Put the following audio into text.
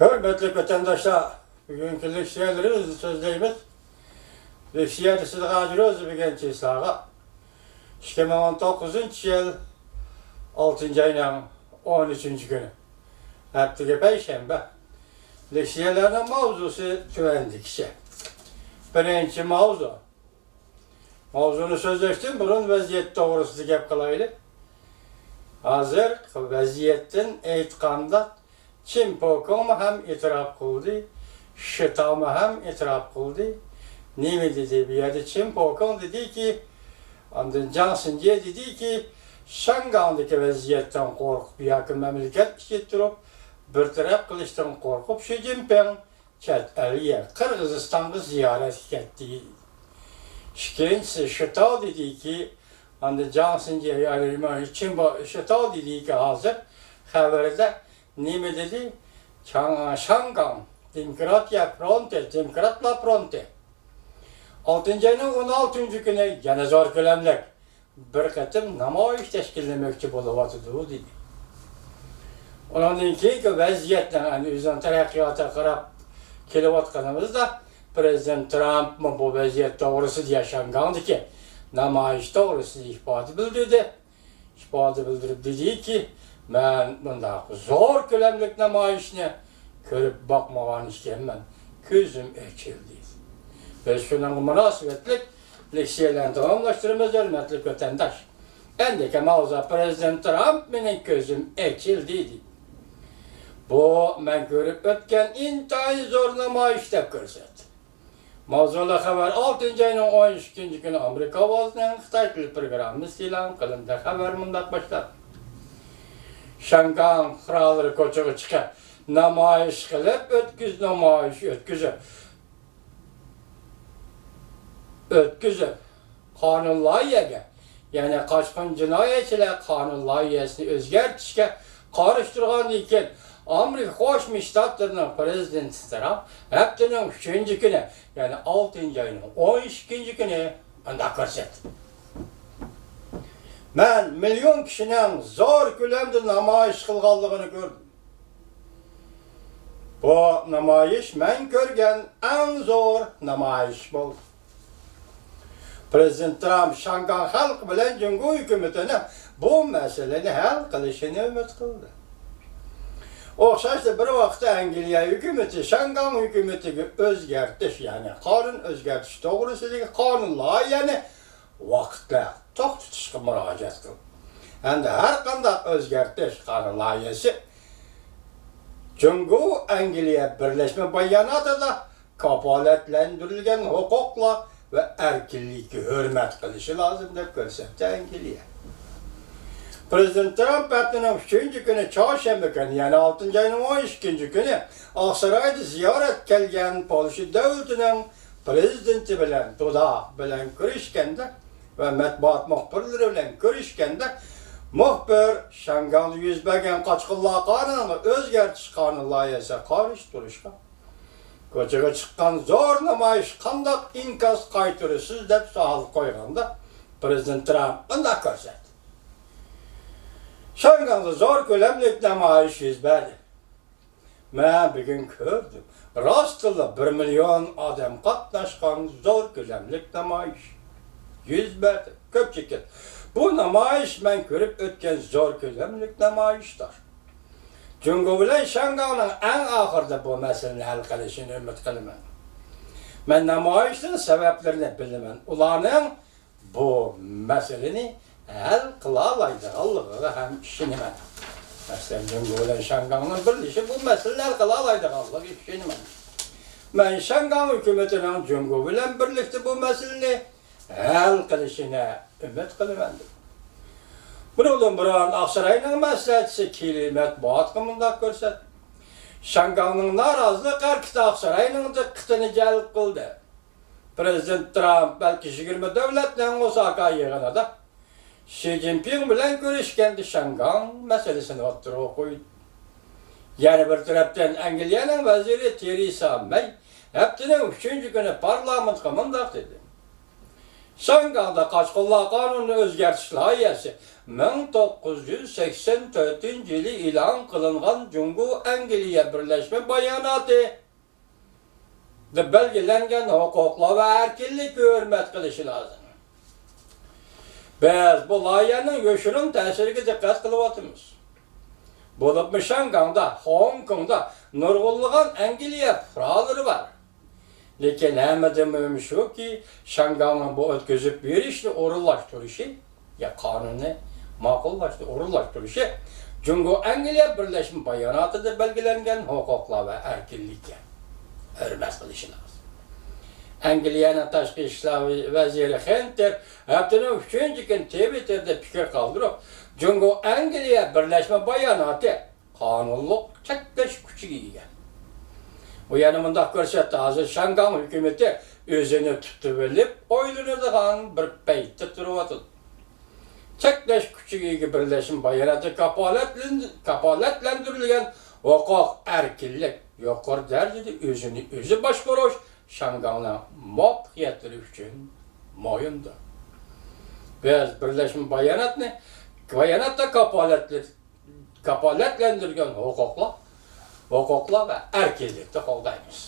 Hürmetli vatandaşlar, bugünkü leksiyeleri sözleyimiz. Leksiyede sizi qacırıyoruz bugün çislağa. 2019 yıl 6. ayının 13. günü. Haftaga Perşembe. Leksiyelerinin mavzusu tüvendikçe. Birinci mavzu. Mavzunu sözleştim, bunun vaziyet doğrusu gap kılaylı. Hazır vaziyetin eytqanda Çin pokumu hem itiraf kıldı, şıtamı hem itiraf kıldı. Ne mi dedi bir yerde Çin pokum dedi ki, andın Johnson diye dedi ki, Şangay'daki vaziyetten korkup bir yakın memleket getirip, bir taraf kılıçtan korkup Xi Jinping çet eliye Kırgızistan'ı ziyaret etti. İkincisi şıta dedi ki, andın Johnson diye yani Çin şıta dedi ki hazır haberde ne mi dedi? Şangay Demokratya Fronti, Demokratlar Fronti. 6. ayının 16. günü yana zor kölemlik bir katım namoyiş teşkillemekçi buluvatıdı dedi. Ondan keyinki vaziyetten yani üzerine terakkiyata qarab kelyapotganimizda Prezident Trump mı bu vaziyet doğrusu diye Şangay'daki namoyiş doğrusu ifade bildirdi. İfade bildirip dedi ki ben bunda zor kölemlik namoyishni ko'rib bakmagan ekanman. Ko'zim ekildi. Biz shundan munosabatlik leksiyalarni tamomlashtiramiz, hurmatli vatandosh. Endiki mavzu Prezident Trump mening ko'zim ekildi dedi. Bu men ko'rib o'tgan intayin zo'r namoyish deb ko'rsatdi. Mavzuli xabar 6. ayning 12. kuni Amerika ovozining Xitoy tili programmasi e'lon qilindi. Xabar mundaq boshladi. Şangay kralları koçağı çıkar, namoyish qilib, namoyish o'tkazib, qonun loyihaga, ya'ni qochqin jinoyatchilar qonun loyihasini o'zgartirishga qarshi ekan, Amerika Qo'shma Shtatlarining prezidenti Trump haftaning 3. kuni, ya'ni 6. ayning 12. kuni bunday ko'rsatdi. Ben milyon kişinin zor kölemde namoyish qilganligini gördüm. Bu namoyish men ko'rgan eng zo'r namoyish bo'ldi. Prezident Trump Şangay xalq bilan Jungo hukumatini bu masalani hal qilishini umid qildi. O'xshashda bir vaqtda Angliya hukumati Şangay hukumatiga o'zgartish, ya'ni qonun o'zgartish to'g'risidagi qonun loyihasini vaqtda to'xtatishga murojaat qildi. Endi har qanday o'zgartish qonun loyihasi Jungo Angliya birlashma bayonotida kafolatlantirilgan huquqlar va erkinlikka hurmat qilishi lozim deb ko'rsatdi Angliya. Prezident Trump haftaning 3. kuni chorshanba kuni, ya'ni 6. ayning 12. kuni Oqsaroyda ziyorat kelgan Polsha davlatining prezidenti bilan ko'rishganda ve matbuot muxbirlari bilan ko'rishganda muxbir Şangayda yuz bergan qochqinlar qonunini o'zgartirish qonun loyihasiga qarshi turishga ko'chaga chiqqan zo'r namoyish qandoq inkas qaytirasiz deb savol qo'yganda Prezident Trump bunday ko'rsatdi. Şangayda zo'r ko'lamlik namoyish yuz berdi. Men bugun ko'rdim. Rostla 1 milyon odam qatnashgan zo'r ko'lamlik namoyish yuz berdi. Ko'pchilik bu namoyish men ko'rib o'tgan zo'r ko'lamlik namoyishdir. Jungo bilan Şangayning eng oxirida bu masalani hal qilishini umid qilaman. Men namoyishning sabablarini bilaman. Ularning bu masalani hal qila oladiganligiga ham ishonaman. Masalan, Jungo bilan Şangayning birlishi bu masalani hal qila oladiganligiga ishonaman. Men Şangay hukumatining Jungo bilan birlikda bu masalani hal qilishini umid qilaman. Bundan biron Oqsaroyning maslahatchisi kelib matbuotga bunday ko'rsatdi. Şangayning norozilik harakati Oqsaroyning diqqatini jalb qildi. Prezident Trump balki 20 davlatning Osaka yig'inida Xi Jinping bilan ko'rishganda Şangay masalasini o'tirib qo'ydi. Yana bir tarafdan Angliyaning vaziri Theresa May haftaning 3. kuni parlamentga bunday dedi. Şangalda Qaçqınlar Qanunu özgərtiş layihəsi 1984 yılı ilan qılınğan Cungo Angliya Birləşmə Bayanatı da belgelənən hüquqlar və erkinlik hörmət qilishi lazım. Biz bu layihənin yoşurun təsiriga diqqət qılıbatımız. Bulubmu Şangangda, Hong Kongda nurg'unlagan Angliya fuqarolari var. Lekin hamada mühim şu ki Şangang'ın bu ötközüp berişni o'rinlashtirishi ya qonunni o'rinlashtirishi Cungo Angliya Birləşmə Bayonotida belgilangan huquqlar va erkinlikka hurmat qilishi lazım. Angliyaning tashqi ishlar vaziri Hunter haftaning 3-chi kuni Twitterda fikr qoldirib, Cungo Angliya Birləşmə Bayonoti qonunluq cheklash kuchiga ega. Bu yana mundaq ko'rsatdi, hozir Shangang hukumati o'zini tutib olib, o'ylanadigan bir paytda turibdi. Cheklash kuchiga ega Birləşmə Bayonoti kapolatlantirilgan huquq erkinlik yuqori darajada o'zini o'zi boshqarish Shangangning muvaffaqiyatlari uchun muhimdir. Biz Birləşmə Bayonotda kapolatlantirilgan huquqlar va erkinlikni qo'llaymiz.